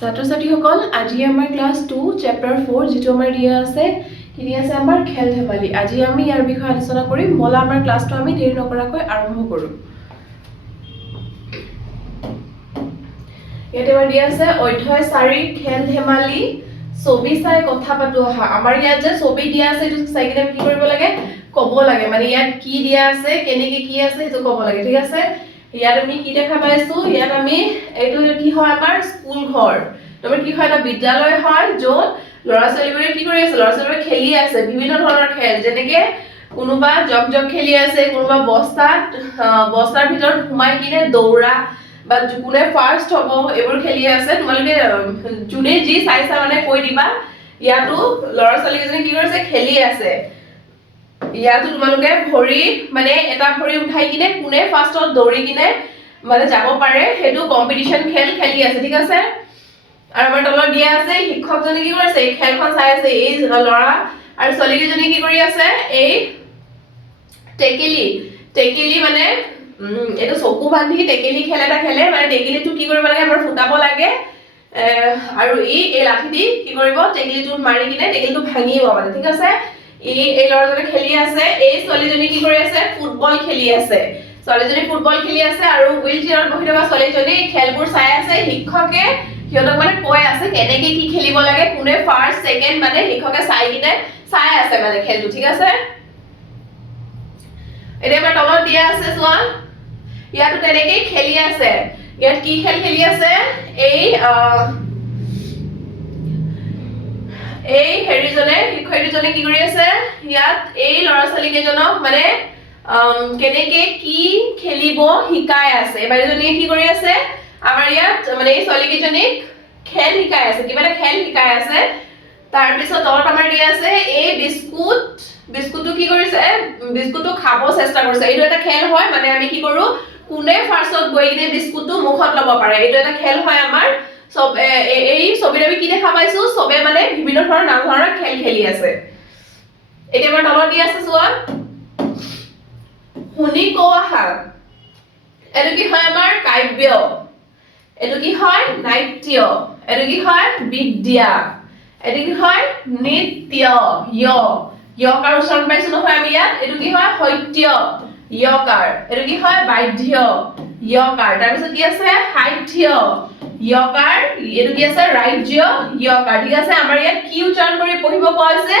ছাত্ৰ ছাত্ৰীসকল আজি আমাৰ ক্লাছ 2 চেপ্টাৰ 4 যেটো আমাৰ দিয়া আছে কি দিয়া আছে আমাৰ খেল ধেমালি আজি আমি ইয়াৰ বিষয়ে আলোচনা কৰিম বলা আমাৰ ক্লাছটো আমি দেৰি নকৰাকৈ আৰম্ভ কৰো ইয়াতে আমাৰ দিয়া আছে অধ্যায় 4 খেল ধেমালি ছবি চাই কথা পাতো আহা আমাৰ ইয়াত যে ছবি দিয়া আছে এটো চাই কিনে কি কৰিব লাগে ক'ব লাগে মানে ইয়াত কি দিয়া আছে কেনেকে কি আছে এটো ক'ব লাগে ঠিক আছে ইয়াত আমি কি দেখা পাইছো ইয়াত আমি এইটো কি হয় আমাৰ স্কুল ঘৰ তোমাৰ কি হয় এটা বিদ্যালয় হয় য'ত ল'ৰা ছোৱালীবোৰে কি কৰি আছে ল'ৰা ছোৱালীবোৰে খেলি আছে বিভিন্ন ধৰণৰ খেল যেনেকে কোনোবা জগ জগ খেলি আছে কোনোবা বস্তাৰ ভিতৰত সোমাই কিনে দৌৰা বা কোনে ফাৰ্স্ট হ'ব এবোৰ খেলি আছে তোমালোকে জুনে যি চাইছা মানে কৈ দিবা ইয়াতো ল'ৰা ছোৱালী কেইজনে কি কৰিছে খেলি আছে ইয়াতো তোমালোকে ভৰি মানে এটা ভৰি উঠাই কিনে কোনে ফাৰ্স্টত দৌৰি কিনে মানে যাব পাৰে হেতু কম্পিটিশন খেল খেলি আছে ঠিক আছে আৰু আমাৰ তলত দিয়া আছে শিক্ষকজনে কি কৰিছে এই খেলখন চাই আছে এই ল'ৰা আৰু ছোৱালী কেইজনী কি কৰি আছে এই টেকেলি মানে এটা চকু বান্ধি টেকেলি খেল এটা খেলে মানে টেকেলিটো কি কৰিব লাগে আমাৰ ফুটাব লাগে আৰু এই লাঠিটি কি কৰিব টেকেলিটো মাৰি কিনে টেকেলিটো ভাঙিব মানে ঠিক আছে এই ল'ৰাজনে খেলি আছে এই ছোৱালীজনী কি কৰি আছে ফুটবল খেলি আছে ছোৱালীজনী ফুটবল খেলি আছে আৰু হুইল চেয়াৰত বহি থকা ছোৱালীজনী খেলবোৰ চাই আছে শিক্ষকে সিহঁতক মানে কৈ আছে কেনেকে কি খেলিব লাগে কোনে ফাৰ্স্ট সেকেন্ড মানে শিক্ষকে চাই কিনে চাই আছে মানে খেলটো ঠিক আছে এতিয়া আমাৰ তলত দিয়া আছে চোৱা ইয়াতো তেনেকে খেলি আছে ইয়াত কি খেল খেলি আছে এই হেৰিজনে শিক্ষয়িত্ৰীজনে কি কৰি আছে ইয়াত এই ল'ৰা ছোৱালী কেইজনক মানে কেনেকে কি খেলিব শিকাই আছে বাইদেউজনীয়ে কি কৰি আছে আমাৰ ইয়াত মানে এই ছোৱালী কেইজনীক খেল শিকাই আছে কিবা এটা খেল শিকাই আছে তাৰ পিছত তলত আমাৰ দিয়া আছে এই বিস্কুটটো কি কৰিছে বিস্কুটটো খাব চেষ্টা কৰিছে এইটো এটা খেল হয় মানে আমি কি কৰো কোনে ফাৰ্স্টত গৈ কিনে বিস্কুটটো মুখত ল'ব পাৰে এইটো এটা খেল হয় আমাৰ সব এই ছবিত আমি কি দেখা পাইছো সবে মানে বিভিন্ন ধৰণৰ খেল খেলি আছে এতিয়া আমাৰ তলত দি আছে চোৱা শুনি কও আহা এটো কি হয় আমাৰ কাব্য এটো কি হয় নাট্য এটো কি হয় বিদ্যা এটো কি হয় নৃত্য য়কাৰ উচ্চাৰণ পাইছো নহয় আমি ইয়াত এটো কি হয় সত্য য়কাৰ এটো কি হয় বাধ্য য়কাৰ তাৰ পিছত কি আছে সাধ্য য়কাৰ এটো কি আছে ৰাজ্য য়কাৰ ঠিক আছে আমাৰ ইয়াত কি উচ্চাৰণ কৰি পঢ়িব কোৱা হৈছে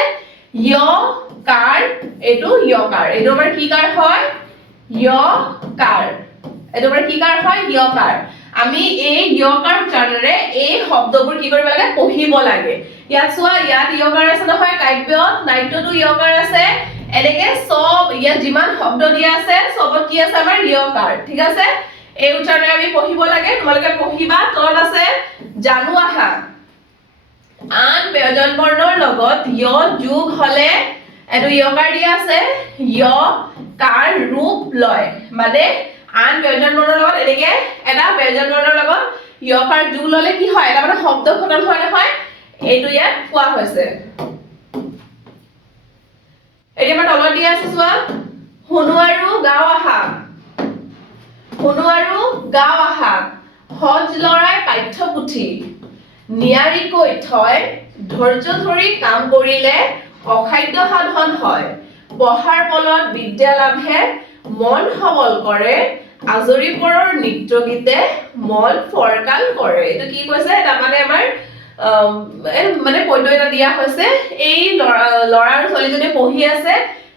য়কাৰ এটো য়কাৰ এটো আমাৰ কি কাৰ হয় য়কাৰ এটো আমাৰ কি কাৰ হয় য়কাৰ আমি এই য়কাৰ উচ্চাৰণৰে এই শব্দবোৰ কি কৰিব লাগে পঢ়িব লাগে ইয়াত চোৱা ইয়াত য়কাৰ আছে নহয় কাব্যত নাট্যটো য়কাৰ আছে এনেকে সব ইয়াত যিমান শব্দ দিয়া আছে সবত কি আছে আমাৰ য়কাৰ ঠিক আছে এই উচ্চাৰণে আমি পঢ়িব লাগে তোমালোকে পঢ়িবা তলত আছে জানো আহা আন ব্যঞ্জন বৰ্ণৰ লগত য় যোগ হলে এটো য়কাৰ দিয়া আছে য়কাৰ ৰূপ লয় মানে আন ব্যঞ্জন বৰ্ণৰ লগত এনেকে এটা ব্যঞ্জন বৰ্ণৰ লগত য়কাৰ যোগ ললে কি হয় এটা মানে শব্দ গঠন হয় নহয় এইটো ইয়াত কোৱা হৈছে এতিয়া আমাৰ তলত দিয়া আছে চোৱা শুনো আৰু গাও আহা সজ লৰাই পাঠ্যপুথি নিয়াৰিকৈ থয় ধৈৰ্য ধৰি কাম কৰিলে অখাদ্য সাধন হয় পঢ়াৰ বলত বিদ্যা লাভে মন সবল কৰে আজৰি পৰৰ নৃত্য গীতে মন ফৰকাল কৰে এইটো কি কৈছে এটা মানে আমাৰ মানে পদ্য এটা দিয়া হৈছে এই ল'ৰা আৰু ছোৱালীজনী পঢ়ি আছে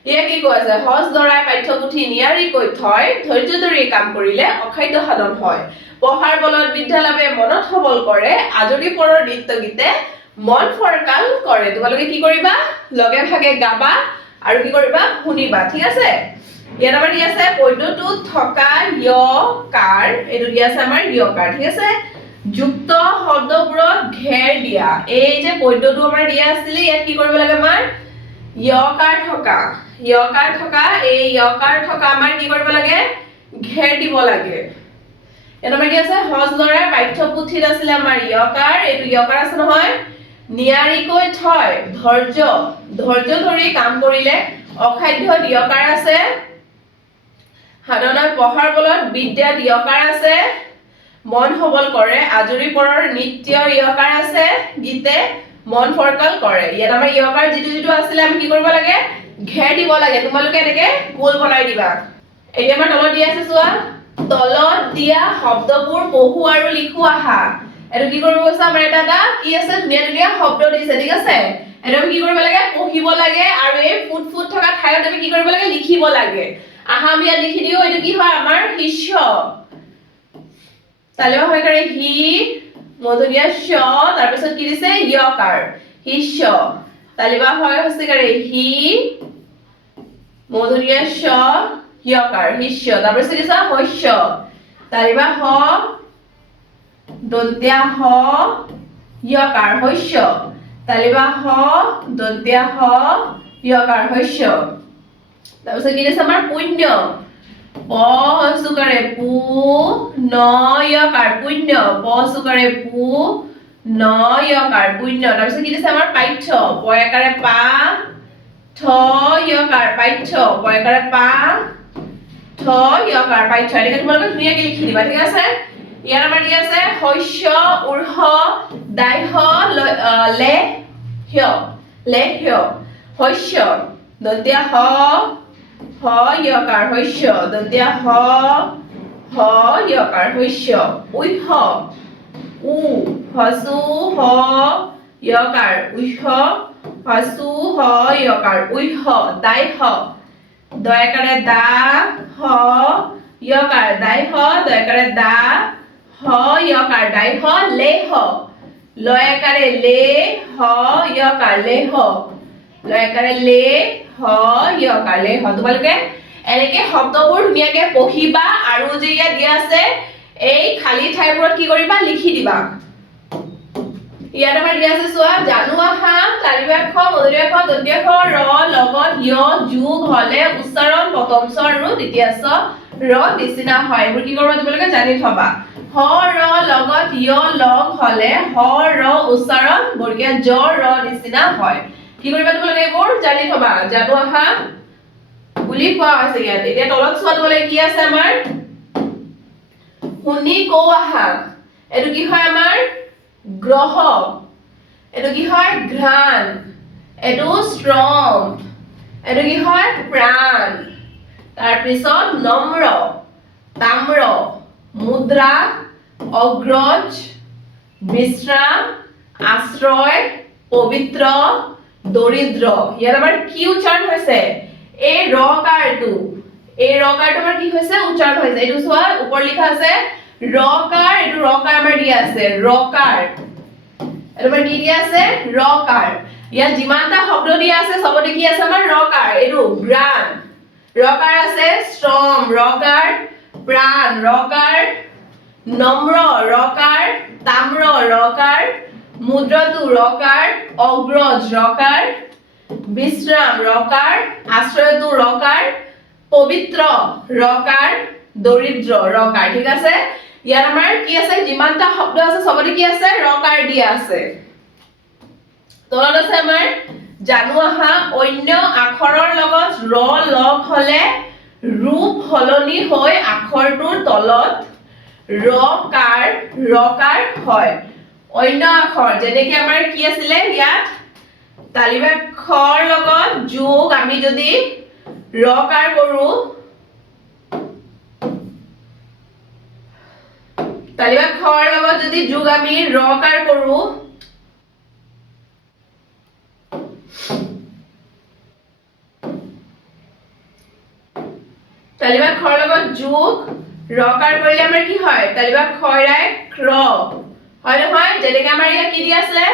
ইয়া কি কৈছে হজ লৰাই পাঠ্যপুথি নিয়াৰিকৈ থয় ধৈৰ্য ধৰি কাম কৰিলে অখাদ্য সাধন হয় পঢ়াৰ বলত বিদ্যা লাভে মনত সবল কৰে আজৰি পৰৰ নৃত্য গীতে মন ফৰকাল কৰে তোমালোকে কি কৰিবা লগে ভাগে গাবা আৰু কি কৰিবা শুনিবা ঠিক আছে ইয়াত আমাৰ দিয়া আছে পদ্যটোত থকা য়কাৰ এইটো দিয়া আছে আমাৰ য়কাৰ ঠিক আছে যুক্ত শব্দবোৰত ঘেৰ দিয়া এই যে পদ্যটো আমাৰ দিয়া আছিল ইয়াত কি কৰিব লাগে আমাৰ য়কাৰ থকা এই য়কাৰ থকা আমাৰ কি কৰিব লাগে ঘেৰ দিব লাগে ইয়াত আমাৰ কি আছে হজ লৰাই পাঠ্যপুথিত আছিল আমাৰ য়কাৰ এইটো য়কাৰ আছে নহয় নিয়াৰিকৈ থয় ধৈৰ্য ধৰি কাম কৰিলে অখাদ্য য়কাৰ আছে সাধনাত পঢ়াৰ বলত বিদ্যা য়কাৰ আছে মন সবল কৰে আজৰি পৰৰ নিত্য ইয়কাৰ আছে গীতে মন ফৰকাল কৰে ইয়াত আমাৰ ইয়কাৰ যিটো আছিলে আমি কি কৰিব লাগে ঘেৰ দিব লাগে তোমালোকে এনেকে গোল বনাই দিবা এতিয়া আমাৰ তলত দিয়া আছে চোৱা তলত দিয়া শব্দবোৰ পঢ়ু আৰু লিখো আহা এটো কি কৰিব কৈছে আমাৰ এটা কি আছে ধুনীয়া শব্দ দিছে ঠিক আছে এটো কি কৰিব লাগে পঢ়িব লাগে আৰু এই ফুট থকা ঠাইত আমি কি কৰিব লাগে লিখিব লাগে আহা আমি ইয়াত লিখি দিও এটো কি হয় আমাৰ শিষ্য তালিবা হয় কৰে হি মধুৰিয়া শ তাৰ পিছত কি দিছে ইয়কাৰ শিষ্য তালিবা হয় হৈছে কৰে হি মধুৰিয়া শ ইয়কাৰ শিষ্য তাৰ পিছত দিছে শস্য তালিবা হ দন্তিয়া হ ইয়কাৰ শস্য তালিবা হ দন্তিয়া হ ইয়কাৰ শস্য তাৰ পিছত কি দিছে আমাৰ পুণ্য প সুকাৰে পু ন ইয়কাৰ পুণ্য প সুকাৰে পু ন ইয়কাৰ পুণ্য তাৰ পিছত কি দিছে আমাৰ পাঠ্য পয়কাৰে পা ঠ ইয়কাৰ পাঠ্য পয়কাৰে পা ঠ ইয়কাৰ পাঠ্য এনেকৈ তোমালোকে ধুনীয়াকৈ লিখি দিবা ঠিক আছে ইয়াৰ আমাৰ কি আছে শস্য উৰ্হ দাইহ লে হ্য শস্য দন্তিয়া হ ইয়কাৰ শস্য দন্তিয়া হ ইয়কাৰ শস্য উইহ উ হসু হ ইয়কাৰ উইহ হসু হ ইয়কাৰ উইহ দাইহ দয়কাৰে দা হ ইয়কাৰ দাইহ দয়কাৰে দা হ ইয়কাৰ দাইহ লেহ লয়কাৰে লে হ ইয়কাৰ লেহ লয়কাৰে লে হ ইয়কাৰ লেহ তোমালোকে এনেকে শব্দবোৰ ধুনীয়াকে পঢ়িবা আৰু যে ইয়াত দিয়া আছে এই খালি ঠাইবোৰত কি কৰিবা লিখি দিবা ইয়াত আমাৰ দিয়া আছে চোৱা জানু আহা তালিবা খ মধুৰিয়া খ দন্তিয়া খ ৰ লগত য় যোগ হলে উচ্চাৰণ প্ৰথম ছ আৰু দ্বিতীয় ছ ৰ নিচিনা হয় এইবোৰ কি কৰিবা তোমালোকে জানি থবা হ ৰ লগত য় লগ হলে হ ৰ উচ্চাৰণ বৰ্গীয় জ ৰ নিচিনা হয় কি কৰিবা তোমালোকে এইবোৰ জানি থবা জানু আহা বুলি কোৱা আছে ইয়াত এতিয়া তলত চোৱা তোমালোকে কি আছে আমাৰ শুনি কৌ আহা এটো কি হয় আমাৰ গ্ৰহ এটো কি হয় ঘ্ৰাণ এটো ষ্ট্ৰং এটো কি হয় প্ৰাণ তাৰ পিছত নম্ৰ তাম্ৰ মুদ্ৰা অগ্ৰজ বিশ্ৰাম আশ্ৰয় পবিত্ৰ দৰিদ্ৰ ইয়াত আমাৰ কি উচ্চাৰণ হৈছে এই ৰকাৰটো আমাৰ কি হৈছে উচ্চাৰণ হৈছে এইটো চোৱা ওপৰ লিখা আছে ৰকাৰ এইটো ৰকাৰ আমাৰ দিয়া আছে ৰকাৰ এইটো আমাৰ কি দিয়া আছে ৰকাৰ ইয়াত যিমানটা শব্দ দিয়া আছে সবতে কি আছে আমাৰ ৰকাৰ এইটো গ্ৰাণ ৰকাৰ আছে ষ্ট্ৰং ৰকাৰ প্ৰাণ ৰকাৰ নম্ৰ ৰকাৰ তাম্ৰ ৰকাৰ মুদ্ৰাটো ৰকাৰ অগ্ৰজ ৰকাৰ বিশ্ৰাম ৰকাৰ আশ্ৰয়টো ৰকাৰ পবিত্ৰ ৰকাৰ দৰিদ্ৰ ৰকাৰ ঠিক আছে ইয়াত আমাৰ কি আছে যিমানটা শব্দ আছে সবতে কি আছে ৰকাৰ দিয়া আছে তলত আছে আমাৰ জানু আহা অন্য আখৰৰ লগত ৰ লগ হলে ৰূপ হলনি হৈ আখৰটোৰ তলত ৰকাৰ হয় অন্য আখৰ যেনেকৈ আমাৰ কি আছিলে ইয়াত তালিবা খৰ লগত যোগ আমি যদি ৰকাৰ কৰো তালিবা খৰ লগত যদি যোগ আমি ৰকাৰ কৰো তালিবা খৰ লগত যোগ ৰকাৰ কৰিলে আমাৰ কি হয় তালিবা খৰাই ক্ৰ হয় নহয় যেনেকৈ আমাৰ ইয়াত কি দিয়া আছে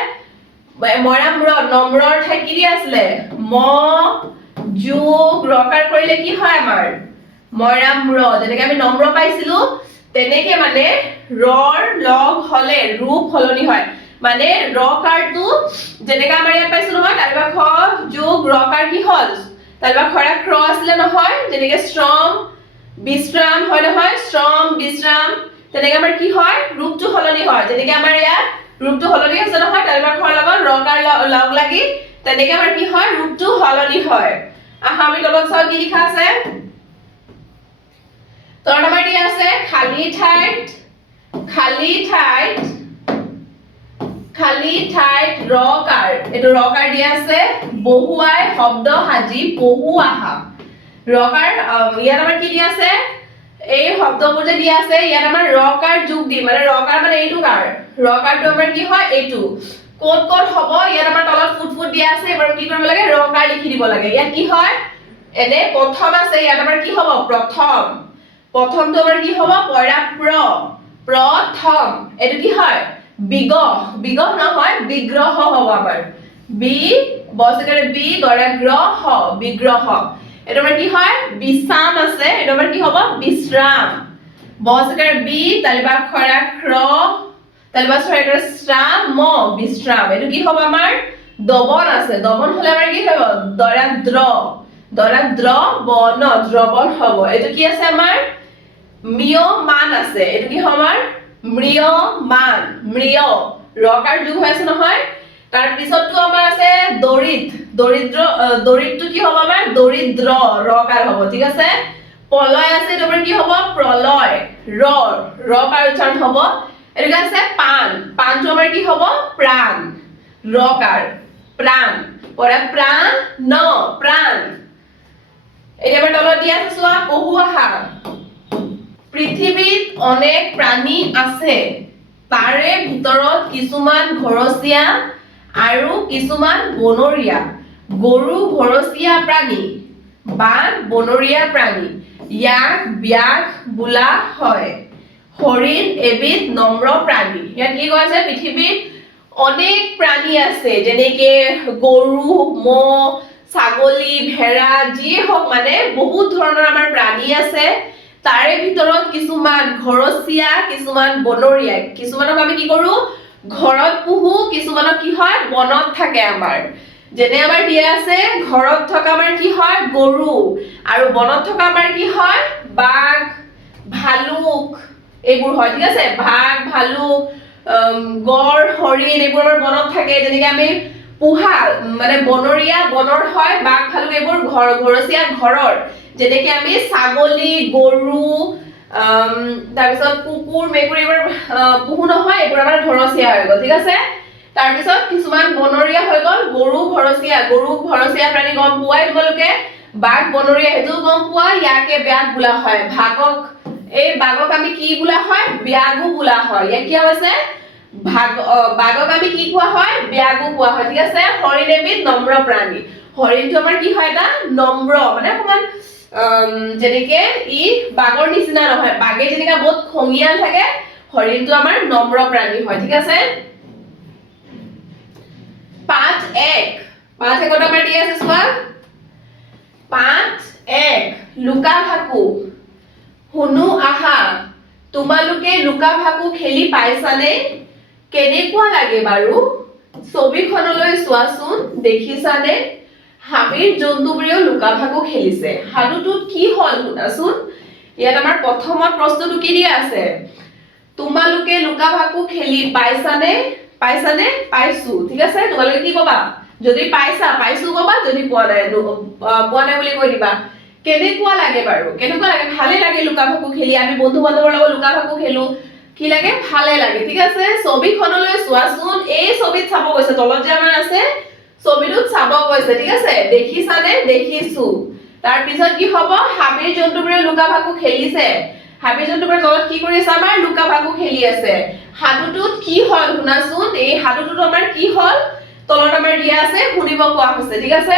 মৰাম্ৰ নম্ৰৰ ঠাইত কি দিয়া আছিলে ম যোগ ৰকাৰ কৰিলে কি হয় আমাৰ মৰাম্ৰ যেনেকৈ আমি নম্ৰ পাইছিলো তেনেকে মানে ৰৰ লগ হলে ৰূপ হলনি হয় মানে ৰকাৰটো যেনেকৈ আমাৰ ইয়াত পাইছো নহয় তালিবা খ যোগ ৰকাৰ কি হল তালিবা খৰা ক্ৰ আছিলে নহয় যেনেকৈ ষ্ট্ৰং বিশ্ৰাম হয় নহয় ষ্ট্ৰং বিশ্ৰাম তেনেকৈ আমাৰ কি হয় ৰূপটো হলনি হয় যেনেকৈ আমাৰ ইয়াত ৰূপটো হলনি হৈছে নহয় তালিবা খৰ লগত ৰকাৰ লগ লাগি তেনেকৈ আমাৰ কি হয় ৰূপটো হলনি হয় আহা আমি তলত চাও কি লিখা আছে তলত আমাৰ দিয়া আছে খালি ঠাইত খালি ঠাইত ৰকাৰ এইটো ৰকাৰ দিয়া আছে বহুৱাই শব্দ সাজি পহু আহা ৰকাৰ ইয়াত আমাৰ কি দিয়া আছে এই শব্দবোৰ যে দিয়া আছে ইয়াত আমাৰ ৰকাৰ যোগ দি মানে ৰকাৰ মানে এইটো কাৰ ৰকাৰটো আমাৰ কি হয় এইটো কোড হ'ব ইয়াত আমাৰ তলত ফুট দিয়া আছে এবাৰ কি কৰিব লাগে ৰকাৰ লিখি দিব লাগে ইয়াত কি হয় এনে প্ৰথম আছে ইয়াত আমাৰ কি হ'ব প্ৰথমটো আমাৰ কি হ'ব পৰা প্ৰথম এটো কি হয় বিগ্ৰহ নহয় বিগ্ৰহ হ'ব আমাৰ বসকাৰে বি গৰা গ্ৰহ বিগ্ৰহ এটো আমাৰ কি হয় বিশ্ৰাম আছে এটো আমাৰ কি হ'ব বিশ্ৰাম বসকাৰে বি তালিবা খৰা ক্ৰ তালিবা ছয়কাৰে শ্ৰাম বিশ্ৰাম এটো কি হ'ব আমাৰ দবন আছে দবন হলে আমাৰ কি হ'ব দৰাদ্ৰ বন দ্ৰবন হ'ব এটো কি আছে আমাৰ ম্ৰিয়মান আছে এটো কি হ'ব আমাৰ ম্ৰিয়মান ৰকাৰ যোগ হৈ আছে নহয় তাৰ পিছতটো আমাৰ আছে দৰিদ্ৰটো কি হ'ব আমাৰ দৰিদ্ৰ ৰকাৰ হ'ব ঠিক আছে প্ৰলয় আছে এটো আমাৰ কি হ'ব প্ৰলয় ৰকাৰ উচ্চাৰণ হ'ব এটো কি আছে পানটো আমাৰ কি হ'ব প্ৰাণ ৰকাৰ প্ৰাণ পৰে প্ৰাণ এতিয়া আমাৰ তলত দিয়া আছে চোৱা পহু আহা পৃথিৱীত অনেক প্ৰাণী আছে তাৰে ভিতৰত কিছুমান ঘৰচীয়া আৰু কিছুমান বনৰীয়া গৰু ঘৰচীয়া প্ৰাণী বাঘ বনৰীয়া প্ৰাণী ইয়াক ব্যাঘ বোলা হয় হৰিণ এবিধ নম্ৰ প্ৰাণী ইয়াত কি কৈ আছে পৃথিৱীত অনেক প্ৰাণী আছে যেনেকে গৰু ম'হ ছাগলী ভেড়া যিয়ে হওক মানে বহুত ধৰণৰ আমাৰ প্ৰাণী আছে তাৰে ভিতৰত কিছুমান ঘৰচীয়া কিছুমান বনৰীয়া কিছুমানক আমি কি কৰো ঘৰত পুহু কিছুমানক কি হয় বনত থাকে আমাৰ যেনে আমাৰ দিয়া আছে ঘৰত থকা আমাৰ কি হয় গৰু আৰু বনত থকা আমাৰ কি হয় বাঘ ভালুক এইবোৰ হয় ঠিক আছে বাঘ ভালুক গড় হৰিণ এইবোৰ আমাৰ বনত থাকে যেনেকৈ আমি পুহা মানে বনৰীয়া বনৰ হয় বাঘ ভালুক এইবোৰ ঘৰচীয়া ঘৰৰ যেনেকৈ আমি ছাগলী গৰু তাৰপিছত কুকুৰ মেকুৰী এইবোৰ পুহু নহয় এইবোৰ আমাৰ ঘৰচীয়া হৈ গ'ল ঠিক আছে তাৰপিছত কিছুমান বনৰীয়া হৈ গ'ল গৰু ঘৰচীয়া প্ৰাণী গম পোৱাই তোমালোকে বাঘ বনৰীয়া সেইটো গম পোৱা ইয়াকে ব্যাঘ বোলা হয় এই বাঘক আমি কি বোলা হয় ব্যাঘো বোলা হয় ইয়াক কি হৈছে বাঘক আমি কি কোৱা হয় ব্যাঘো কোৱা হয় ঠিক আছে হৰিণ এবিধ নম্ৰ প্ৰাণী হৰিণটো আমাৰ কি হয় এটা নম্ৰ মানে অকমান যেনেকে ই বাঘৰ নিচিনা নহয় বাঘে যেনেকা বহুত খঙিয়াল থাকে হৰিণটো আমাৰ নম্ৰ প্ৰাণী হয় ঠিক আছে পাঠ 1 আমাৰ দিয়া আছে চোৱা পাঠ 1 লুকা ভাকু শুনো আহা তোমালোকে লুকা ভাকু খেলি পাইছানে কেনেকুৱা লাগে বাৰু ছবিখনলৈ চোৱাচোন দেখিছানে হাবিৰ জন্তুবোৰেও লুকা ভাকু খেলিছে সাধুটোত কি হল শুনাচোন ইয়াত আমাৰ প্ৰথমত প্ৰশ্নটো কি দিয়া আছে তোমালোকে লুকা ভাকু খেলি পাইছানে পাইছো ঠিক আছে তোমালোকে কি কবা যদি পাইছো কবা যদি পোৱা নাই বুলি কৈ দিবা কেনেকুৱা লাগে বাৰু কেনেকুৱা লাগে ভালে লাগে লুকা ভাকু খেলি আমি বন্ধু বান্ধৱৰ লগত লুকা ভাকু খেলো কি লাগে ভালে লাগে ঠিক আছে ছবিখনলৈ চোৱাচোন এই ছবিত চাব গৈছে তলত যে আমাৰ আছে ছবিটোত চাব গৈছে ঠিক আছে দেখিছানে দেখিছো তাৰ পিছত কি হ'ব হাবিৰ জন্তুবোৰে লুকা ভাকু খেলিছে হাবিৰ জন্তুবোৰে তলত কি কৰি আছে আমাৰ লুকা ভাকু খেলি আছে সাধুটোত কি হল শুনাচোন এই সাধুটোত আমাৰ কি হল তলত আমাৰ দিয়া আছে শুনিব কোৱা হৈছে ঠিক আছে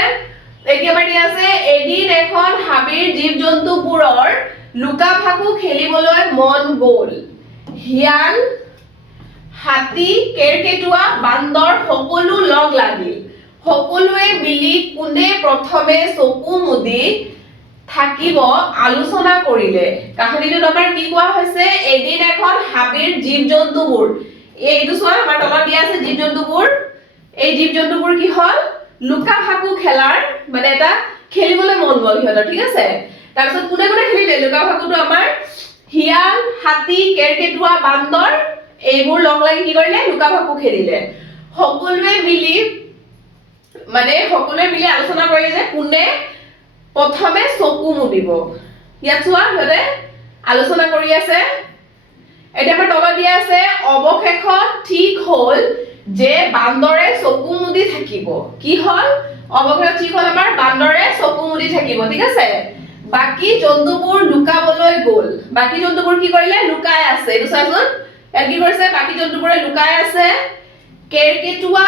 এতিয়া আমাৰ দিয়া আছে এদিন এখন হাবিৰ জীৱ-জন্তুবোৰৰ লুকা ভাকু খেলিবলৈ মন গ'ল হিয়াল হাতী কেৰকেটুৱা বান্দৰ সকলো লগ লাগিল সকলোৱে মিলি কোনে প্ৰথমে চকু মুদি থাকিব আলোচনা কৰিলে কাহিনীটোত আমাৰ কি কোৱা হৈছে এদিন এখন হাবিৰ জীৱ-জন্তুবোৰ এইটো চোৱা আমাৰ তলত দিয়া আছে জীৱ-জন্তুবোৰ এই জীৱ-জন্তুবোৰ কি হল লুকা ভাকু খেলাৰ মানে এটা খেলিবলৈ মন গ'ল সিহঁতৰ ঠিক আছে তাৰপিছত কোনে কোনে খেলিলে লুকা ভাকুটো আমাৰ হিয়াল হাতী কেৰকেটুৱা বান্দৰ এইবোৰ লগ লাগি কি কৰিলে লুকা ভাকু খেলিলে সকলোৱে মিলি আলোচনা কৰিলে যে কোনে প্ৰথমে চকু মুদিব ইয়াত চোৱা সিহঁতে আলোচনা কৰি আছে এতিয়া আমাৰ তলত দিয়া আছে অৱশেষত ঠিক হ'ল যে বান্দৰে চকু মুদি থাকিব কি হ'ল অৱশেষত ঠিক হ'ল আমাৰ বান্দৰে চকু মুদি থাকিব ঠিক আছে বাকি জন্তুবোৰ লুকাবলৈ গ'ল বাকি জন্তুবোৰ কি কৰিলে লুকাই আছে এইটো চাচোন ইয়াত কি কৰিছে বাকি জন্তুবোৰে লুকাই আছে কেৰকেটুৱা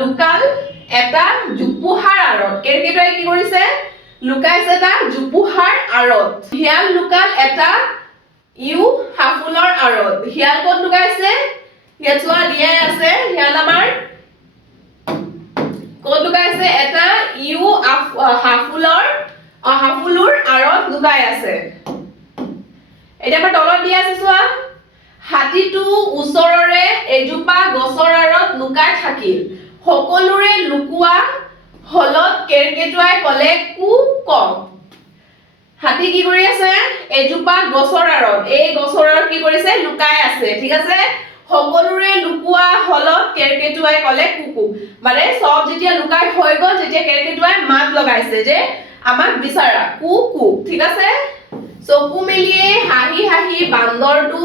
লুকাল এটা জোপোহাৰ আঁৰত কেৰকেটুৱাই কি কৰিছে লুকাইছে এটা জোপোহাৰ আঁৰত শিয়াল লুকাল এটা হাফুলৰ আঁৰত শিয়াল ক'ত লুকাইছে ইয়াত চোৱা দিয়াই আছে শিয়াল আমাৰ ক'ত লুকাইছে এটা হাফুলৰ আঁৰত লুকাই আছে এতিয়া আমাৰ তলত দিয়া আছে চোৱা হাতীটো ওচৰৰে এজোপা গছৰ আঁৰত লুকাই থাকিল সকলোৰে লুকুৱা হলত কেৰকেটুৱাই ক'লে কু ক হাতী কি কৰি আছে এজোপা গছৰ আঁৰত এই গছৰ আঁৰত কি কৰিছে লুকাই আছে ঠিক আছে সকলোৰে লুকুৱা হলত কেৰকেটুৱাই ক'লে কুকু মানে সব যেতিয়া লুকাই হৈ গ'ল যেতিয়া কেৰকেটুৱাই মাত লগাইছে যে আমাক বিচাৰা কুকু ঠিক আছে চকু মেলিয়ে হাঁহি হাঁহি বান্দৰটো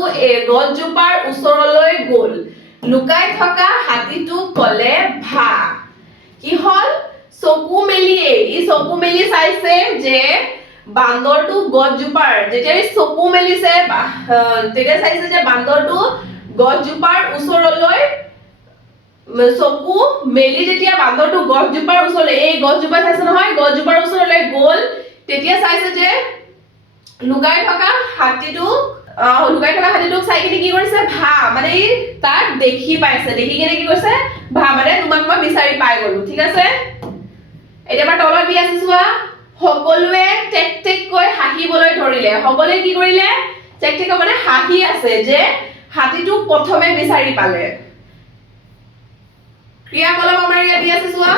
গছজোপাৰ ওচৰলৈ গ'ল লুকাই থকা হাতীটো ক'লে ভা কি হ'ল চকু মেলিয়ে ই চকু মেলি চাইছে যে বান্দৰটো গছজোপাৰ যেতিয়া চকু মেলিছে তেতিয়া চাইছে যে বান্দৰটো গছজোপাৰ ওচৰলৈ চকু মেলি যেতিয়া বান্দৰটো গছজোপাৰ ওচৰলৈ এই গছজোপা চাইছে নহয় গছজোপাৰ ওচৰলৈ গ'ল তেতিয়া চাইছে যে লুকাই থকা হাতীটোক চাই কিনে কি কৰিছে ভা মানে তাক দেখি পাইছে দেখি কিনে কি কৰিছে ভা মানে তোমাক মই বিচাৰি পাই গলো ঠিক আছে এতিয়া আমাৰ তলত দি আছে চোৱা সকলোৱে টেক টেককৈ হাঁহিবলৈ ধৰিলে সকলোৱে কি কৰিলে টেক টেক মানে হাঁহি আছে যে হাতীটোক প্ৰথমে বিচাৰি পালে ক্ৰিয়াকলাপ আমাৰ ইয়াত দি আছে চোৱা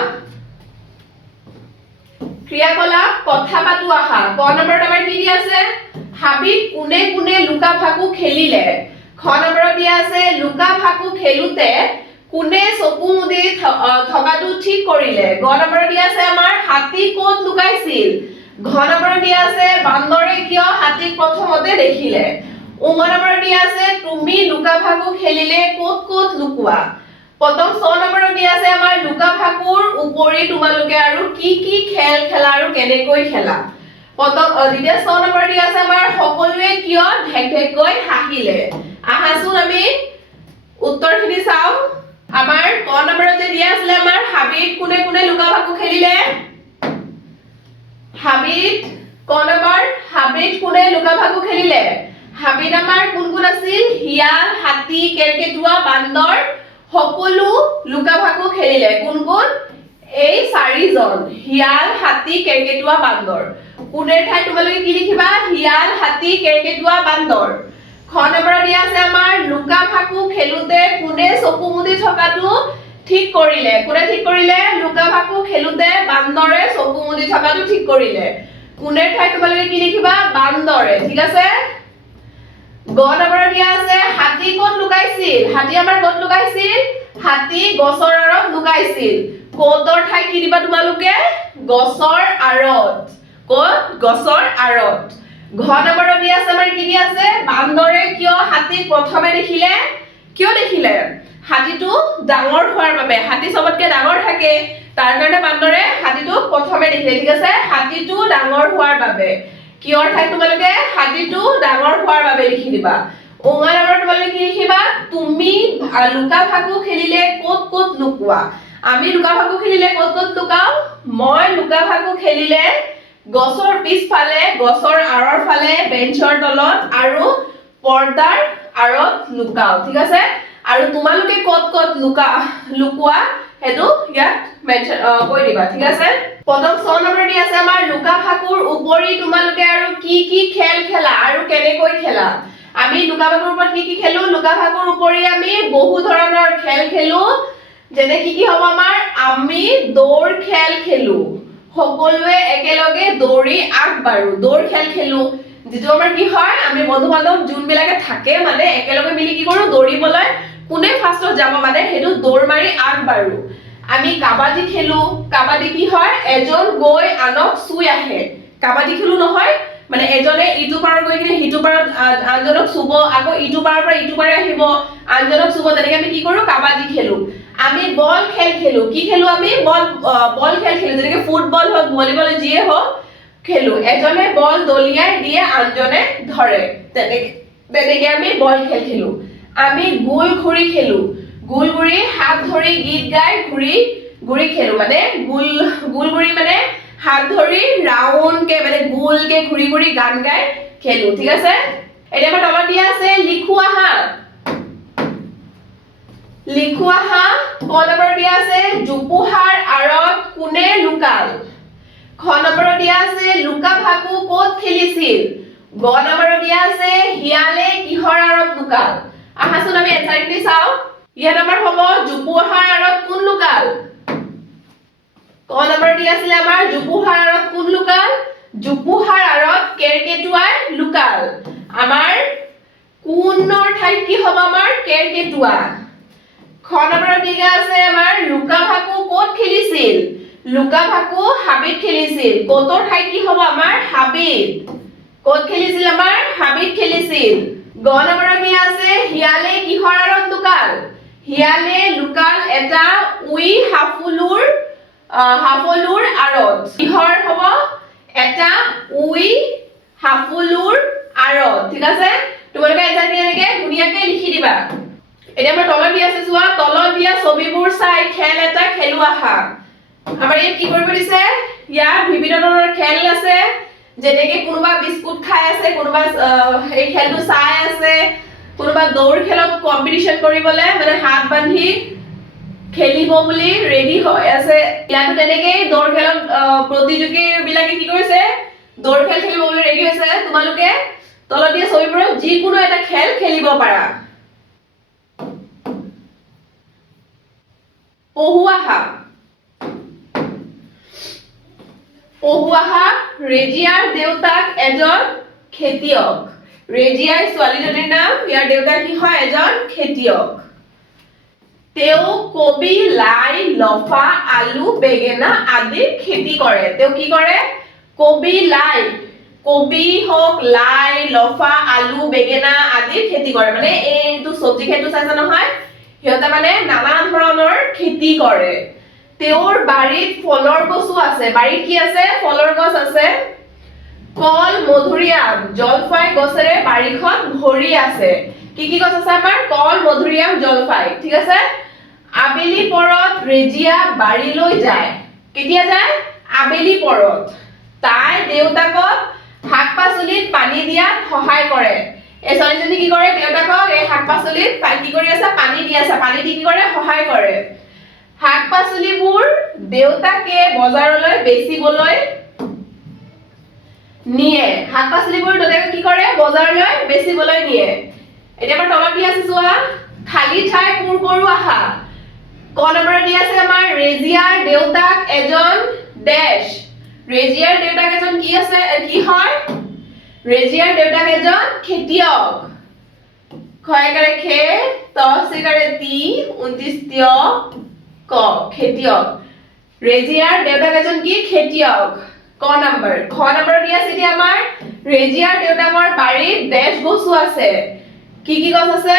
ক্ৰিয়াকলাপ কথা পাতো আহা ক নম্বৰত আমাৰ কি দি আছে হাবিত কোনে কোনে লুকা ভাকু খেলিলে খ নম্বৰত দিয়া আছে লুকা ভাকু খেলুতে কোনে চকু মুদি থকাটো ঠিক কৰিলে গ নম্বৰত দিয়া আছে আমাৰ হাতী ক'ত লুকাইছিল ঘ নম্বৰত দিয়া আছে বান্দৰে কিয় হাতীক প্ৰথমতে দেখিলে উ নম্বৰত দিয়া আছে তুমি লুকা ভাকু খেলিলে ক'ত ক'ত লুকুৱা প্ৰথম ছ নম্বৰত দিয়া আছে আমাৰ লুকা ভাকুৰ উপৰি তোমালোকে আৰু কি কি খেল খেলা আৰু কেনেকৈ খেলা প্ৰথম দ্বিতীয় ছ নম্বৰ দিয়া আছে আমাৰ সকলোৱে কিয় ঢেক ঢেককৈ হাঁহিলে আহাচোন আমি উত্তৰখিনি চাও আমাৰ ক নম্বৰত যে দিয়া আছিল আমাৰ হাবিত কোনে কোনে লুকা ভাকু খেলিলে হাবিত ক নম্বৰ হাবিত কোনে লুকা ভাকু খেলিলে হাবিত আমাৰ কোন কোন আছিল হিয়াল হাতী কেৰকেটুৱা বান্দৰ সকলো লুকা ভাকু খেলিলে কোন কোন এই চাৰিজন হিয়াল হাতী কেৰকেটুৱা বান্দৰ কোনে ঠাই তোমালোকে কি লিখিবা হিয়াল হাতী কেৰকেটুৱা বান্দৰ খ নম্বৰত দিয়া আছে আমাৰ লুকা ভাকু খেলুতে কোনে চকু মুদি থকাটো ঠিক কৰিলে কোনে ঠিক কৰিলে লুকা ভাকু খেলুতে বান্দৰে চকু মুদি থকাটো ঠিক কৰিলে কোনে ঠাই তোমালোকে কি লিখিবা বান্দৰে ঠিক আছে গ নম্বৰত দিয়া আছে হাতী ক'ত লুকাইছিল হাতী আমাৰ ক'ত লুকাইছিল হাতী গছৰ আঁৰত লুকাইছিল ক'তৰ ঠাই কি দিবা তোমালোকে গছৰ আঁৰত ক'ত গছৰ আঁৰত ঘ নম্বৰত দিয়া আছে আমাৰ কি দিয়া আছে বান্দৰে কিয় হাতীক প্ৰথমে দেখিলে কিয় দেখিলে হাতীটো ডাঙৰ হোৱাৰ বাবে হাতী সবতকে ডাঙৰ থাকে তাৰ কাৰণে বান্দৰে হাতীটোক প্ৰথমে দেখিলে ঠিক আছে হাতীটো ডাঙৰ হোৱাৰ বাবে কিয়ৰ ঠাই তোমালোকে হাতীটো ডাঙৰ হোৱাৰ বাবে লিখি দিবা ওঙা নম্বৰ তোমালোকে কি লিখিবা তুমি লুকা ভাকু খেলিলে ক'ত ক'ত লুকুৱা আমি লুকা ভাকু খেলিলে ক'ত ক'ত লুকাও মই লুকা ভাকু খেলিলে গছৰ পিছফালে গছৰ আঁৰৰ ফালে বেঞ্চৰ তলত আৰু পৰ্দাৰ আঁৰত লুকাও ঠিক আছে আৰু তোমালোকে ক'ত ক'ত লুকুৱা হেতু ইয়াত মেনশন কৈ দিবা ঠিক আছে প্ৰথম 6 নম্বৰ দি আছে আমাৰ লুকা ভাকুৰ উপৰি তোমালোকে আৰু কি কি খেল খেলা আৰু কেনেকৈ খেলা আমি লুকা ভাকুৰ ওপৰত কি কি খেলো লুকা ভাকুৰ উপৰি আমি বহু ধৰণৰ খেল খেলো যেনে কি হ'ব আমাৰ আমি দৌৰ খেল খেলো সকলোৱে একেলগে দৌৰি আগবাঢ়ো দৌৰ খেল খেলো যেটো আমাৰ কি হয় আমি বন্ধু বান্ধৱ যোনবিলাকে থাকে মানে একেলগে মিলি কি কৰো দৌৰিবলৈ কোনে ফাৰ্ষ্টত যাব মানে হেতু দৌৰ মাৰি আগবাঢ়ো আমি কাবাডী খেলো কাবাডী কি হয় এজন গৈ আনক চুই আহে কাবাডী খেলো নহয় মানে এজনে ইটো পাৰৰ গৈ কিনে হিটো পাৰত আনজনক চুব আকৌ ইটো পাৰৰ পৰা ইটো পাৰে আহিব আনজনক চুব তেনেকৈ আমি কি কৰো কাবাডী খেলো আমি বল খেল খেলো কি খেলো আমি বল খেল খেলো যেনেকৈ ফুটবল হওক ভলিবল যিয়ে হওক খেলো এজনে বল দলিয়াই দিয়ে আনজনে ধৰে তেনেকৈ আমি বল খেল খেলো আমি গোল ঘুৰি খেলো গোল ঘুৰি হাত ধৰি গীত গাই ঘুৰি খেলো মানে গোল ঘুৰি মানে হাত ধৰি ৰাউন্ড কে মানে গোল কে ঘুৰি গান গাই খেলো ঠিক আছে এতিয়া আমাৰ তলত দিয়া আছে লিখোৱা হা ক নম্বৰ দিয়া আছে জুপুহাৰ আৰত কোনে লুকাল খ নম্বৰ দিয়া আছে লুকা ভাকু ক'ত খেলিছিল গ নম্বৰ দিয়া আছে হিয়ালে কিহৰ আৰত লুকাল আহাচোন আমি এনসাৰখিনি চাও ইয়াত আমাৰ হ'ব জুপুহাৰ আৰত কোন লুকাল ক নম্বৰ দিয়া আছিল আমাৰ জুপুহাৰ আৰত কোন লুকাল জুপুহাৰ আৰত কেৰকেটুৱাই লুকাল আমাৰ কোনৰ ঠাইত কি হ'ব আমাৰ কেৰকেটুৱা খ নম্বৰ দিয়া আছে আমাৰ লুকা ভাকু ক'ত খেলিছিল লুকা ভাকু হাবিত খেলিছিল ক'তৰ ঠাইত কি হ'ব আমাৰ হাবিত ক'ত খেলিছিল আমাৰ হাবিত খেলিছিল গ নম্বৰ দিয়া আছে হিয়ালে কিহৰ আৰত লুকাল হিয়ালে লুকাল এটা উই হাফুলুৰ আৰত কিহৰ হ'ব এটা উই হাফুলুৰ আৰত ঠিক আছে তোমালোকে এজানি এনেকে ধুনীয়াকৈ লিখি দিবা এতিয়া আমাৰ তলত দিয়া আছে চোৱা তলত দিয়া ছবিবোৰ চাই খেল এটা খেলো আহা আমাৰ এই কি কৰিব দিছে ইয়াত বিভিন্ন ধৰণৰ খেল আছে যেনেকৈ কোনোবা বিস্কুট খাই আছে কোনোবা এই খেলটো চাই আছে কোনোবা দৌৰ খেলত কম্পিটিশন কৰিবলৈ মানে হাত বান্ধি খেলিব বুলি ৰেডি হৈ আছে ইয়াত তেনেকৈ দৌৰ খেলত প্ৰতিযোগী বিলাকে কি কৰিছে দৌৰ খেল খেলিব বুলি ৰেডি হৈছে তোমালোকে তলত দিয়া ছবিবোৰত যিকোনো এটা খেল খেলিব পাৰা পহুৱাহা ৰেজিয়াৰ দেউতাক এজন খেতিয়ক ৰেজিয়াৰ ছোৱালীজনীৰ নাম ইয়াৰ দেউতাক কি হয় এজন খেতিয়ক তেওঁ কবি লাই লফা আলু বেঙেনা আদিৰ খেতি কৰে তেওঁ কি কৰে কবি হওক লাই লফা আলু বেঙেনা আদিৰ খেতি কৰে মানে এইটো সবজি খেতিটো চাইছা নহয় সিহঁতে মানে নানা ধৰণৰ খেতি কৰে তেওঁৰ বাৰীত ফলৰ গছো আছে বাৰীত কি আছে ফলৰ গছ আছে কল মধুৰিআম জলফাই গছেৰে বাৰীখন ভৰি আছে কি গছ আছে আমাৰ কল মধুৰিআম জলফাই ঠিক আছে আবেলি পৰত ৰেজিয়া বাৰীলৈ যায় কেতিয়া যায় আবেলি পৰত তাই দেউতাকক শাক-পাচলিত পানী দিয়াত সহায় কৰে এই ছোৱালীজনী কি কৰে দেউতাকক এই শাক-পাচলিত কি কৰি আছে পানী দি আছে পানী দি কি কৰে সহায় কৰে শাক-পাচলিবোৰ দেউতাকে বজাৰলৈ বেচিবলৈ নিয়ে শাক-পাচলিবোৰ দেউতাকে কি কৰে বজাৰলৈ বেচিবলৈ নিয়ে এতিয়া আমাৰ তলত দি আছে চোৱা খালি ঠাই পূৰ কৰো আহা ক নম্বৰ দি আছে আমাৰ ৰেজিয়াৰ দেউতাক এজন ডেশ ৰেজিয়াৰ দেউতাক এজন কি হয় ৰেজিয়াৰ দেউতাক এজন খেতিয়ক খয়কাৰে খে তহসিকাৰে তি 29 তিয় ক খেতিয়ক ৰেজিয়াৰ দেউতাক এজন কি খেতিয়ক ক নম্বৰ খ নম্বৰ দি আছে এতিয়া আমাৰ ৰেজিয়াৰ দেউতাকৰ বাৰীত ডেশ গছু আছে কি গছ আছে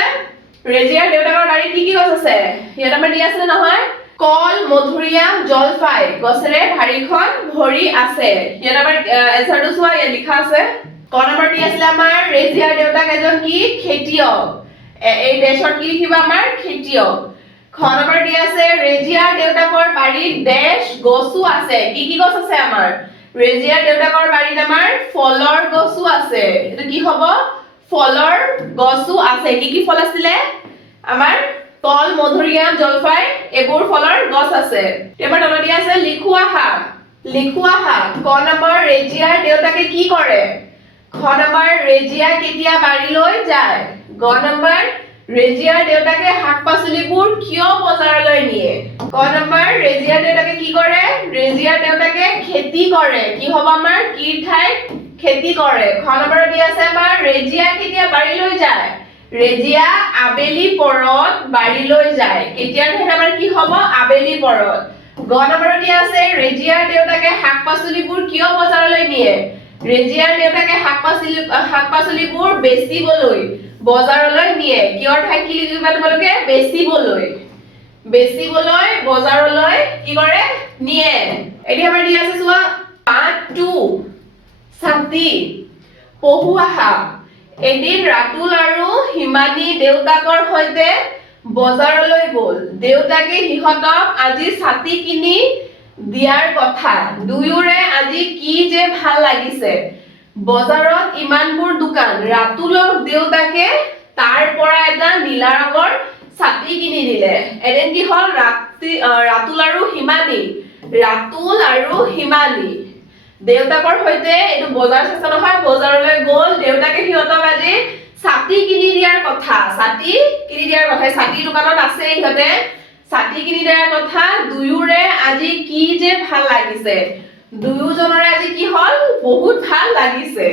ৰেজিয়াৰ দেউতাকৰ বাৰীত কি গছ আছে ইয়াত আমাৰ দি আছে নহয় কল মধুৰিআম জলফাই গছেৰে বাৰীখন ভৰি আছে ইয়াত আমাৰ এনসাৰটো চোৱা ইয়াত লিখা আছে ক নম্বৰ দি আছে আমাৰ ৰেজিয়াৰ দেউতাক এজন কি খেতিয়ক এই ডেশত কি লিখিবা আমাৰ খেতিয়ক খ নম্বৰ দি আছে ৰেজিয়াৰ দেউতাকৰ বাৰীত ডেশ গছু আছে কি গছ আছে আমাৰ ৰেজিয়াৰ দেউতাকৰ বাৰীত আমাৰ ফলৰ গছু আছে এটো কি হ'ব ফলৰ গছু আছে কি ফল আছিলে আমাৰ কল মধুৰিআম জলফাই এবোৰ ফলৰ গছ আছে এবাৰ তলত দিয়া আছে লিখোৱা হা ক নম্বৰ ৰেজিয়াৰ দেউতাকে কি কৰে খ নম্বৰ ৰেজিয়া কেতিয়া বাৰীলৈ যায় গ নম্বৰ ৰেজিয়াৰ দেউতাকে শাক-পাচলিবোৰ কিয় বজাৰলৈ নিয়ে ক নম্বৰ ৰেজিয়াৰ দেউতাকে কি কৰে ৰেজিয়াৰ দেউতাকে খেতি কৰে কি হ'ব আমাৰ কি ঠাইত খেতি কৰে খ নম্বৰ দি আছে আমাৰ ৰেজিয়া কেতিয়া বাৰীলৈ যায় ৰেজিয়া আবেলি পৰত বাৰীলৈ যায় কেতিয়াৰ ঠাইত আমাৰ কি হ'ব আবেলি পৰত গ নম্বৰ দি আছে ৰেজিয়াৰ দেউতাকে শাক-পাচলিবোৰ কিয় বজাৰলৈ নিয়ে ৰেজিয়াৰ দেউতাকে শাক-পাচলিবোৰ বেচিবলৈ বজাৰলৈ নিয়ে কিহৰ ঠাইত কি লিখিবা তোমালোকে বেচিবলৈ বজাৰলৈ কি কৰে নিয়ে এতিয়া আমাৰ দিয়া আছে চোৱা পাঠটো ছাতি পহু আহা এদিন ৰাতুল আৰু হিমানী দেউতাকৰ সৈতে বজাৰলৈ গ'ল দেউতাকে সিহঁতক আজি ছাতি কিনি দিয়াৰ কথা দুয়োৰে আজি কি যে ভাল লাগিছে বজাৰত ইমানবোৰ দোকান ৰাতুলৰ দেউতাকে তাৰ পৰা এটা নীলা ৰঙৰ ছাতি কিনি দিলে এদিন কি হ'ল ৰাতুল আৰু হিমানী দেউতাকৰ সৈতে এইটো বজাৰ চেষ্টা নহয় বজাৰলৈ গ'ল দেউতাকে সিহঁতক আজি ছাতি কিনি দিয়াৰ কথা ছাতি দোকানত আছে ইহঁতে ছাতি কিনি দিয়াৰ কথা দুয়োৰে আজি কি যে ভাল লাগিছে দুয়োজনৰে আজি কি হ'ল বহুত ভাল লাগিছে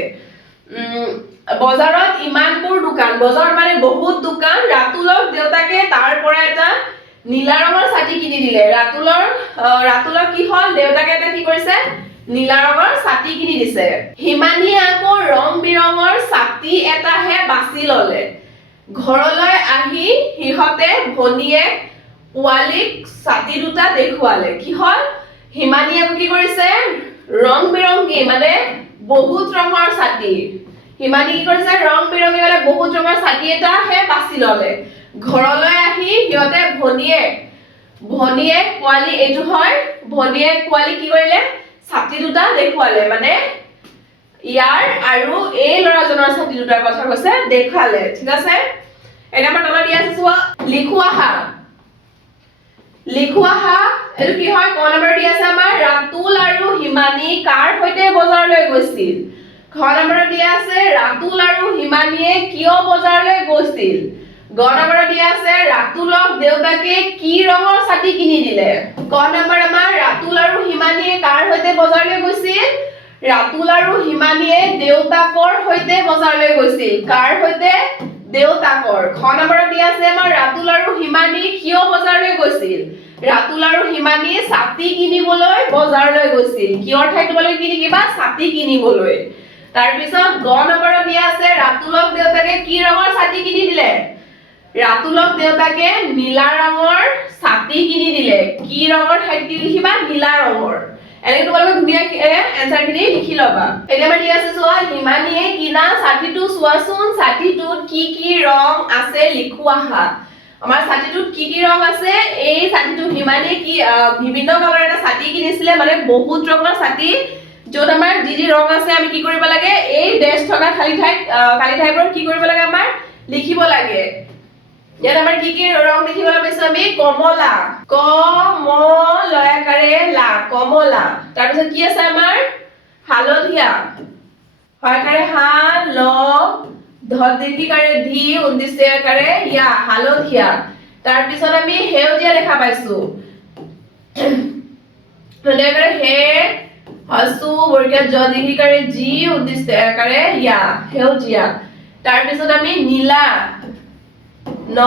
বজাৰত ইমানবোৰ দোকান বজাৰত মানে বহুত দোকান ৰাতুলক দেউতাকে তাৰ পৰা এটা নীলা ৰঙৰ ছাতি কিনি দিলে ৰাতুলক কি হ'ল দেউতাকে এটা কি কৰিছে নীলা ৰঙৰ ছাতি কিনি দিছে হিমানীয়ে আকৌ ৰং বিৰঙৰ ছাতি এটাহে বাছি ললে ঘৰলৈ আহি সিহঁতে ভনীয়েক পোৱালীক ছাতি দুটা দেখুৱালে কি হ'ল হিমানীয়ে কি কৰিছে ৰং বিৰঙী মানে বহুত ৰঙৰ ছাতি হিমানী কি কৰিছে ৰং বিৰঙী মানে বহুত ৰঙৰ ছাতি এটাহে বাছি ললে ঘৰলৈ আহি সিহঁতে ভনীয়েক পোৱালী এইটো হয় ভনীয়েক পোৱালী কি কৰিলে ছাতি দুটা দেখুৱালে মানে ইয়াৰ আৰু এই ল'ৰাজনৰ ছাতি দুটাৰ কথা কৈছে দেখালে ঠিক আছে এটা আমাৰ তলত দিয়া আছে চোৱা লিখু আহা এইটো কি হয় ক নম্বৰ দিয়া আছে আমাৰ ৰাতুল আৰু হিমানী কাৰ সৈতে বজাৰলৈ গৈছিল খ নম্বৰ দিয়া আছে ৰাতুল আৰু হিমানীয়ে কিয় বজাৰলৈ গৈছিল গ নম্বৰ দিয়া আছে ৰাতুলক দেউতাকে কি ৰঙৰ ছাতি কিনি দিলে ক নম্বৰ আমাৰ ৰাতুল আৰু হিমানীয়ে কাৰ সৈতে বজাৰলৈ গৈছিল ৰাতুল আৰু হিমানীয়ে দেউতাকৰ সৈতে বজাৰলৈ গৈছিল কাৰ সৈতে দেউতাকৰ খ নম্বৰ দিয়া আছে আমাৰ ৰাতুল আৰু হিমানী কিয় বজাৰলৈ গৈছিল ৰাতুল আৰু হিমানী ছাতি কিনিবলৈ বজাৰলৈ গৈছিল কিহৰ ঠাইত তোমালোকে কি লিখিবা ছাতি কিনিবলৈ তাৰ পিছত গ নম্বৰ দিয়া আছে ৰাতুলক দেউতাকে কি ৰঙৰ ছাতি কিনি দিলে ৰাতুলক দেউতাকে নীলা ৰঙৰ ছাতি কিনি দিলে কি ৰঙৰ ঠাইত কি লিখিবা নীলা ৰঙৰ এনেকৈ তোমালোকে ধুনীয়াকৈ এনসাৰখিনি লিখি লবা এতিয়া আমাৰ দিয়া আছে চোৱা হিমানীয়ে কিনা ছাতিটো চোৱাচোন ছাতিটোত কি ৰং আছে লিখো আহা আমাৰ ছাতিটোত কি ৰং আছে এই ছাতিটো হিমানীয়ে কি বিভিন্ন কালাৰৰ এটা ছাতি কিনিছিলে মানে বহুত ৰঙৰ ছাতি য'ত আমাৰ যি ৰং আছে আমি কি কৰিব লাগে এই ডেশ থকা খালি ঠাইবোৰত কি কৰিব লাগে আমাৰ লিখিব লাগে ইয়াত আমাৰ কি ৰং দেখিবলৈ পাইছো আমি কমলা কমলা তাৰ পিছত কি আছে আমাৰ হালধীয়া হয়কাৰে হাল ধীকাৰে ধি উন্দিষ্টকাৰে ইয়া হালধীয়া তাৰ পিছত আমি সেউজীয়া দেখা পাইছো হলকাৰে হে হসু বৰ্গীয় জ দীৰ্ঘিকাৰে জি উন্দিষ্টকাৰে ইয়া সেউজীয়া তাৰ পিছত আমি নীলা ন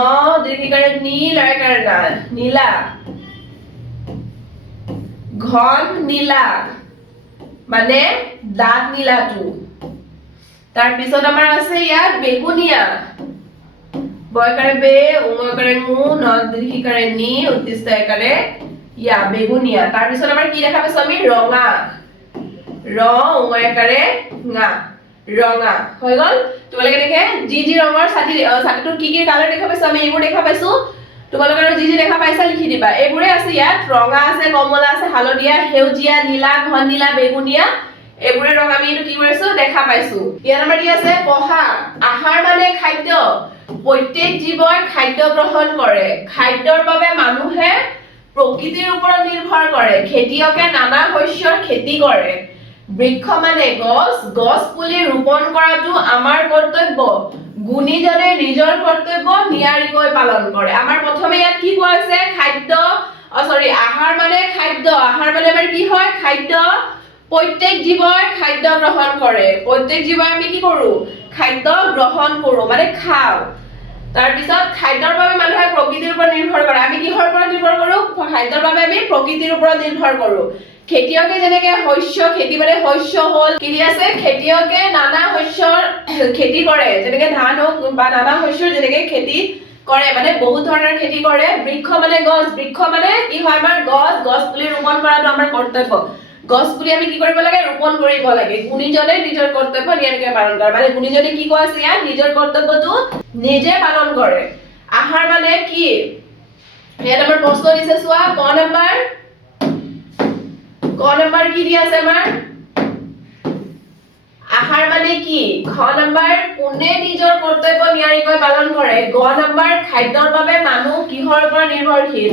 দীৰ্ঘিকাৰে নি লয়কাৰে না নীলা ঘন নীলা মানে দাঁত নীলাটো তাৰ পিছত আমাৰ আছে ইয়াত বেগুনিয়া বয়কাৰে বে উমকাৰে মু ন দীৰ্ঘিকাৰে নি উদ্দিষ্টকাৰে ইয়া বেগুনিয়া তাৰ পিছত আমাৰ কি দেখা পাইছো আমি ৰঙা ৰ উমকাৰে ngা ৰঙা হৈ গল তোমালোকে দেখে যি ৰঙৰ ছাতিটোত কি কালাৰ দেখা পাইছো আমি এইবোৰ দেখা পাইছো তোমালোকে আৰু যি দেখা পাইছা লিখি দিবা এইবোৰে আছে ইয়াত ৰঙা আছে কমলা আছে হালধীয়া সেউজীয়া নীলা ঘন নীলা বেগুনিয়া এইবোৰে ৰং আমি কি কৰিছো দেখা পাইছো ইয়াত আমাৰ কি আছে পঢ়া আহাৰ মানে খাদ্য প্ৰত্যেক জীৱই খাদ্য গ্ৰহণ কৰে খাদ্যৰ বাবে মানুহে প্ৰকৃতিৰ ওপৰত নিৰ্ভৰ কৰে খেতিয়কে নানা শস্যৰ খেতি কৰে বৃক্ষ মানে গছ পুলি ৰোপণ কৰাটো আমাৰ কৰ্তব্য গুণীজনে নিজৰ কৰ্তব্য নিয়াৰিকৈ পালন কৰে আমাৰ প্ৰথমে ইয়াত কি কোৱা আছে আহাৰ মানে খাদ্য আহাৰ মানে আমাৰ কি হয় খাদ্য প্ৰত্যেক জীৱই খাদ্য গ্ৰহণ কৰে প্ৰত্যেক জীৱই আমি কি কৰো খাদ্য গ্ৰহণ কৰো মানে খাও তাৰ পিছত খাদ্যৰ বাবে মানুহে প্ৰকৃতিৰ ওপৰত নিৰ্ভৰ কৰে আমি কিহৰ ওপৰত নিৰ্ভৰ কৰো খাদ্যৰ বাবে আমি প্ৰকৃতিৰ ওপৰত নিৰ্ভৰ কৰো খেতিয়কে যেনেকে শস্য খেতি মানে শস্য হল কি দি আছে খেতিয়কে নানা শস্যৰ খেতি কৰে যেনেকে ধান হোক বা নানা শস্যৰ যেনেকে খেতি কৰে মানে বহুত ধৰণৰ খেতি কৰে বৃক্ষ মানে কি হয় আমাৰ গছ পুলি ৰোপণ কৰাটো আমাৰ কৰ্তব্য গছ পুলি আমি কি কৰিব লাগে ৰোপণ কৰিব লাগে গুণীজনে নিজৰ কৰ্তব্য নিয়াৰিকৈ পালন কৰে মানে গুণীজনে কি কৈছে ইয়াত নিজৰ কৰ্তব্যটো নিজে পালন কৰে আহাৰ মানে কি ইয়াত আমাৰ প্ৰশ্ন দিছে চোৱা ক নম্বৰ কি দি আছে আমাৰ আহাৰ মানে কি খ নম্বৰ কোনে নিজৰ কৰ্তব্য নিয়াৰিকৈ পালন কৰে গ নম্বৰ খাদ্যৰ বাবে মানুহ কিহৰ ওপৰত নিৰ্ভৰশীল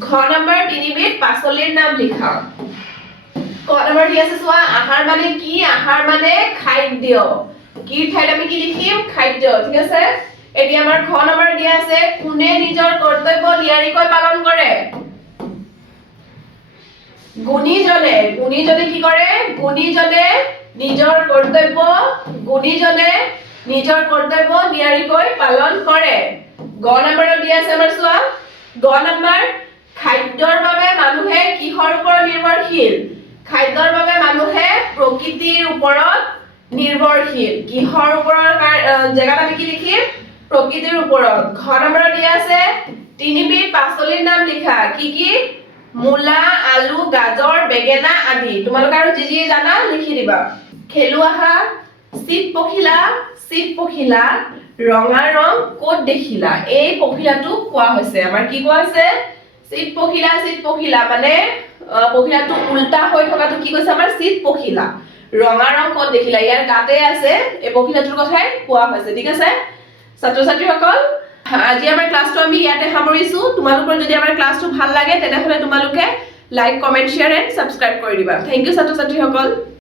ঘ নম্বৰ তিনিবিধ পাচলিৰ নাম লিখা ক নম্বৰ দি আছে চোৱা আহাৰ মানে কি আহাৰ মানে খাদ্য কি ঠাইত আমি কি লিখিম খাদ্য ঠিক আছে এতিয়া আমাৰ খ নম্বৰ দিয়া আছে কোনে নিজৰ কৰ্তব্য নিয়াৰিকৈ পালন কৰে গুণীজনে কি কৰে গুণীজনে নিজৰ কৰ্তব্য নিয়াৰিকৈ পালন কৰে গ নম্বৰত দিয়া আছে আমাৰ চোৱা গ নম্বৰ খাদ্যৰ বাবে মানুহে কিহৰ ওপৰত নিৰ্ভৰশীল খাদ্যৰ বাবে মানুহে প্ৰকৃতিৰ ওপৰত নিৰ্ভৰশীল কিহৰ ওপৰত জেগাত আমি কি লিখিম প্ৰকৃতিৰ ওপৰত ঘ নম্বৰত দিয়া আছে তিনিবিধ পাচলিৰ নাম লিখা কি মূলা আলু গাজৰ বেঙেনা আদি তোমালোকে আৰু যি জানা লিখি দিবা খেলুৱা হাঁহ চিপ পখিলা ৰঙা ৰং ক'ত দেখিলা এই পখিলাটো কোৱা হৈছে আমাৰ কি কোৱা হৈছে চিপ পখিলা মানে পখিলাটো উল্টা হৈ থকাটো কি কৈছে আমাৰ চিপ পখিলা ৰঙা ৰং ক'ত দেখিলা ইয়াৰ গাতে আছে এই পখিলাটোৰ কথাই কোৱা হৈছে ঠিক আছে ছাত্ৰ ছাত্ৰীসকল আজি আমাৰ ক্লাসটো আমি ইয়াতে সামৰিছো তোমালোকৰ যদি আমাৰ ক্লাসটো ভাল লাগে তেনেহলে তোমালোকে like comment share and subscribe কৰি দিবা থ্যাংক ইউ ছাত্ৰ ছাত্ৰীসকল